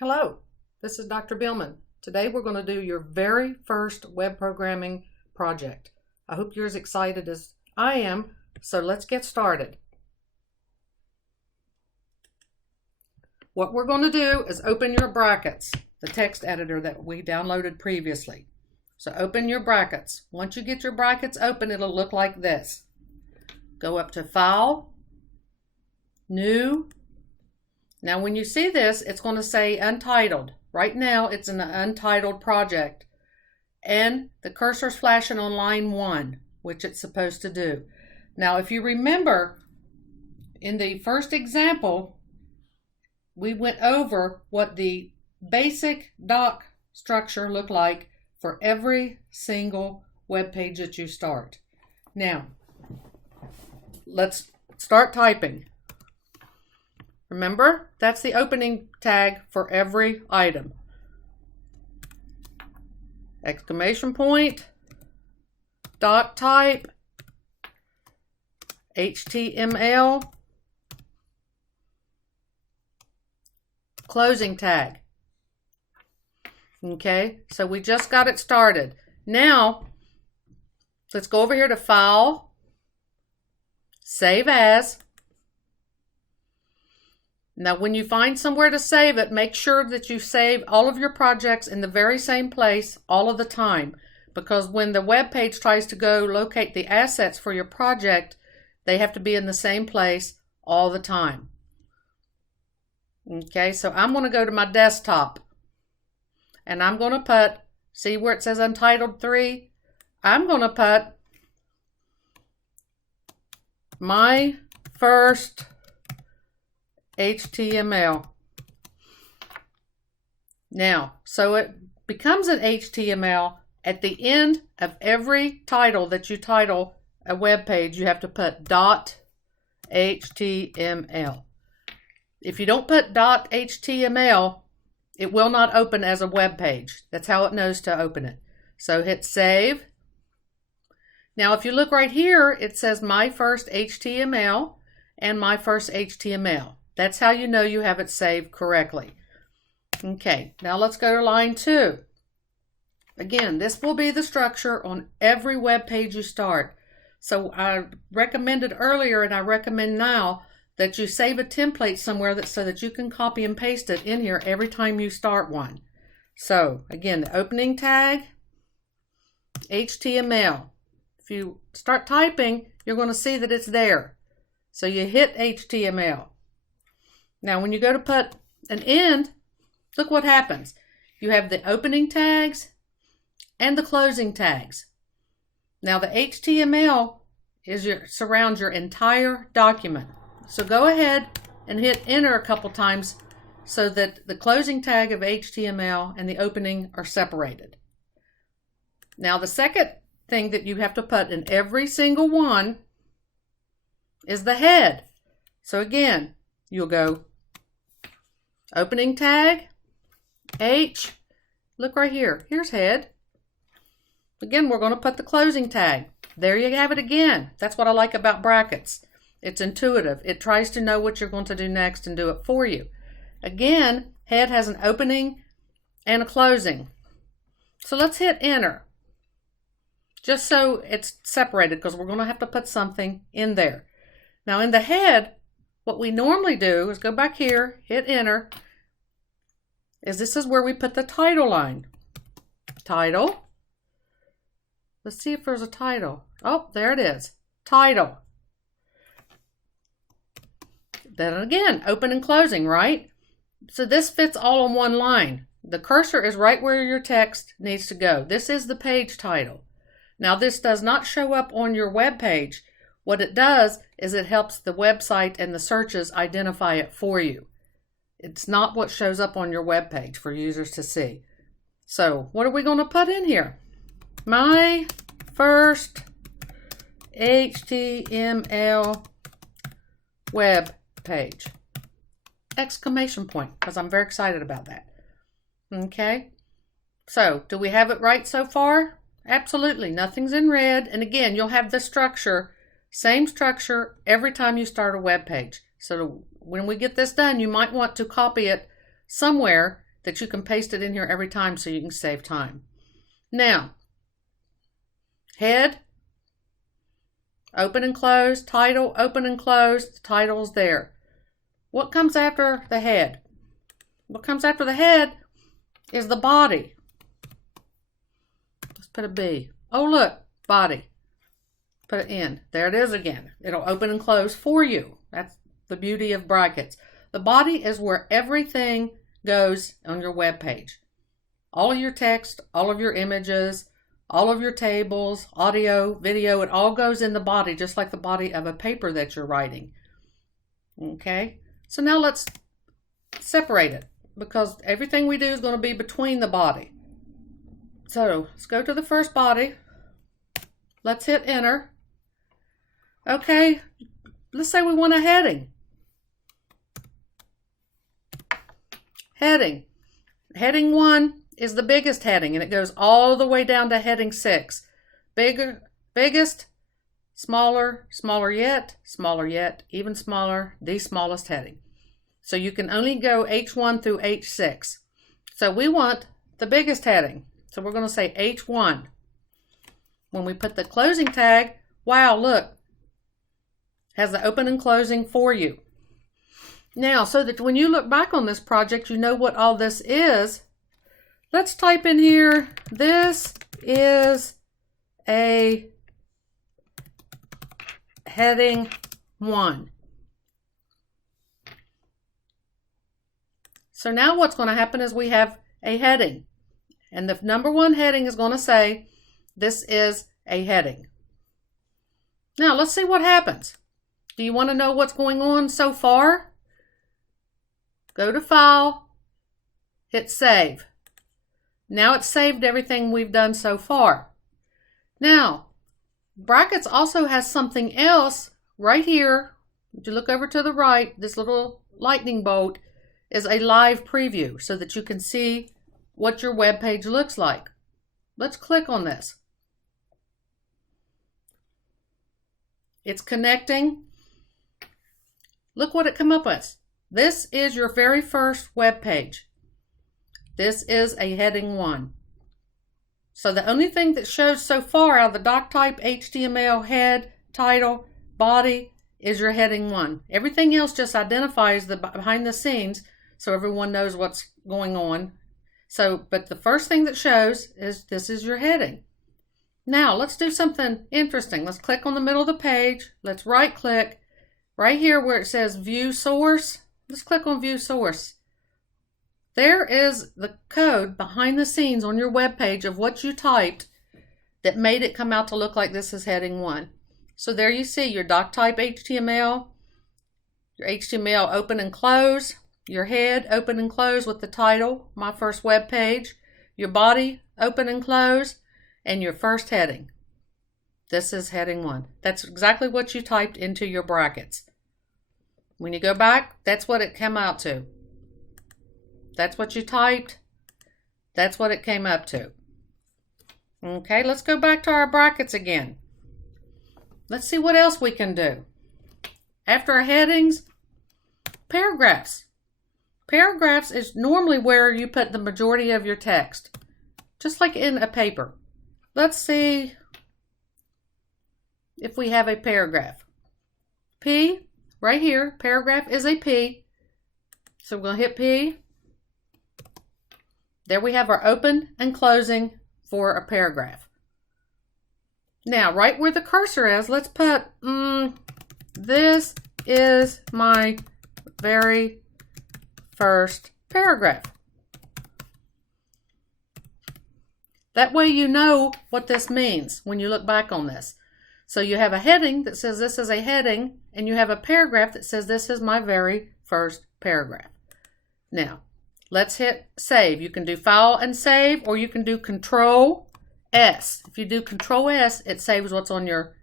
Hello, this is Dr. Billman. Today we're going to do your very first web programming project. I hope you're as excited as I am, so let's get started. What we're going to do is open your brackets, the text editor that we downloaded previously. So open your brackets. Once you get your brackets open, it'll look like this. Go up to File, New. Now when you see this, it's going to say Untitled. Right now it's an untitled project. And the cursor's flashing on line 1, which it's supposed to do. Now if you remember, in the first example, we went over what the basic doc structure looked like for every single web page that you start. Now, let's start typing. Remember, that's the opening tag for every item. Exclamation point, doc type, HTML, closing tag. Okay, so we just got it started. Now, let's go over here to File, Save As. Now, when you find somewhere to save it, make sure that you save all of your projects in the very same place all of the time, because when the web page tries to go locate the assets for your project, they have to be in the same place all the time. Okay, so I'm going to go to my desktop, and I'm going to put, see where it says Untitled 3? I'm going to put My First HTML. Now, so it becomes an HTML. At the end of every title that you title a web page, you have to put .html. If you don't put .html, it will not open as a web page. That's how it knows to open it. So hit Save. Now, if you look right here, it says My First HTML and My First HTML. That's how you know you have it saved correctly. Okay, now let's go to line 2. Again, this will be the structure on every web page you start. So I recommended earlier, and I recommend now, that you save a template somewhere so that you can copy and paste it in here every time you start one. So again, the opening tag, HTML. If you start typing, you're going to see that it's there. So you hit HTML. Now when you go to put an end, look what happens. You have the opening tags and the closing tags. Now the HTML surrounds your entire document. So go ahead and hit enter a couple times so that the closing tag of HTML and the opening are separated. Now the second thing that you have to put in every single one is the head. So again, you'll go opening tag, H, look right here, here's head. Again, we're going to put the closing tag. There you have it again. That's what I like about brackets. It's intuitive. It tries to know what you're going to do next and do it for you. Again, head has an opening and a closing. So let's hit enter. Just so it's separated, because we're going to have to put something in there. Now in the head, what we normally do is go back here, hit enter, this is where we put the title line. Title. Let's see if there's a title. Oh, there it is. Title. Then again, open and closing, right? So this fits all in one line. The cursor is right where your text needs to go. This is the page title. Now this does not show up on your web page. What it does is it helps the website and the searches identify it for you. It's not what shows up on your web page for users to see. So what are we going to put in here? My first HTML web page. Exclamation point, because I'm very excited about that. Okay, so do we have it right so far? Absolutely, nothing's in red. And again, you'll have the structure, same structure every time you start a web page. So when we get this done, you might want to copy it somewhere that you can paste it in here every time so you can save time. Now, head, open and close, title, open and close, the title's there. What comes after the head? What comes after the head is the body. Let's put a B. Oh, look, body. Put an N. There it is again. It'll open and close for you. That's the beauty of brackets. The body is where everything goes on your web page. All of your text, all of your images, all of your tables, audio, video, it all goes in the body, just like the body of a paper that you're writing. Okay, so now let's separate it, because everything we do is going to be between the body. So let's go to the first body. Let's hit enter. Okay, let's say we want a heading. Heading. Heading 1 is the biggest heading, and it goes all the way down to heading 6. Biggest, smaller, smaller yet, even smaller, the smallest heading. So you can only go H1 through H6. So we want the biggest heading. So we're going to say H1. When we put the closing tag, wow, look, has the open and closing for you. Now, so that when you look back on this project, you know what all this is. Let's type in here, this is a heading 1. So now what's going to happen is we have a heading. And the number 1 heading is going to say, this is a heading. Now, let's see what happens. Do you want to know what's going on so far? Go to File, hit Save. Now it's saved everything we've done so far. Now, brackets also has something else right here. If you look over to the right, this little lightning bolt is a live preview so that you can see what your web page looks like. Let's click on this. It's connecting. Look what it came up with. This is your very first web page. This is a heading 1. So the only thing that shows so far out of the doc type, HTML, head, title, body is your heading 1. Everything else just identifies the behind the scenes so everyone knows what's going on. So, but the first thing that shows is this is your heading. Now let's do something interesting. Let's click on the middle of the page. Let's right click right here where it says view source. Let's click on view source. There is the code behind the scenes on your web page of what you typed that made it come out to look like this is heading 1. So there you see your doc type HTML, your HTML open and close, your head open and close with the title, my first web page, your body open and close, and your first heading. This is heading 1. That's exactly what you typed into your brackets. When you go back, that's what it came out to. That's what you typed. That's what it came up to. Okay, let's go back to our brackets again. Let's see what else we can do. After our headings, paragraphs. Paragraphs is normally where you put the majority of your text, just like in a paper. Let's see if we have a paragraph. P, right here, paragraph is a P. So we're going to hit P. There we have our open and closing for a paragraph. Now, right where the cursor is, let's put, this is my very first paragraph. That way you know what this means when you look back on this. So you have a heading that says this is a heading, and you have a paragraph that says this is my very first paragraph. Now, let's hit save. You can do file and save, or you can do Control S. If you do Control S, it saves what's on your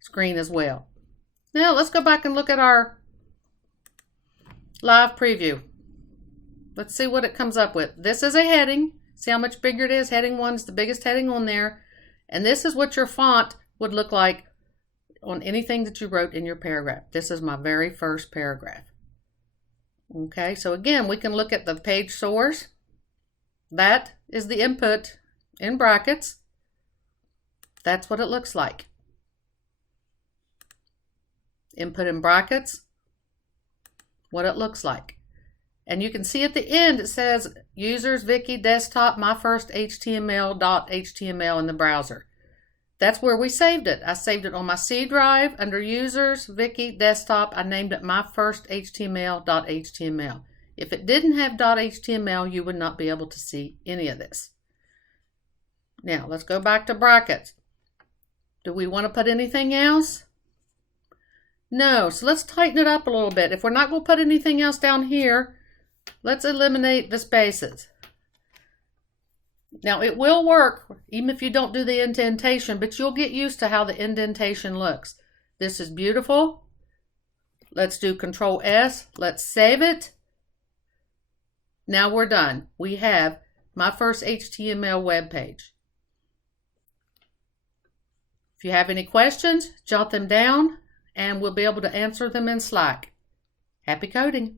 screen as well. Now let's go back and look at our live preview. Let's see what it comes up with. This is a heading. See how much bigger it is? Heading 1 is the biggest heading on there. And this is what your font would look like on anything that you wrote in your paragraph. This is my very first paragraph. Okay, so again, we can look at the page source. That is the input in brackets. That's what it looks like. Input in brackets, what it looks like. And you can see at the end it says users, Vicky, desktop, MyFirstHtml.html in the browser. That's where we saved it. I saved it on my C drive under users, Vicky, desktop. I named it MyFirstHtml.html. If it didn't have .html, you would not be able to see any of this. Now let's go back to brackets. Do we want to put anything else? No, so let's tighten it up a little bit. If we're not going to put anything else down here, let's eliminate the spaces. Now it will work even if you don't do the indentation, but you'll get used to how the indentation looks. This is beautiful. Let's do Control S. Let's save it. Now we're done. We have my first HTML web page. If you have any questions, jot them down and we'll be able to answer them in Slack. Happy coding!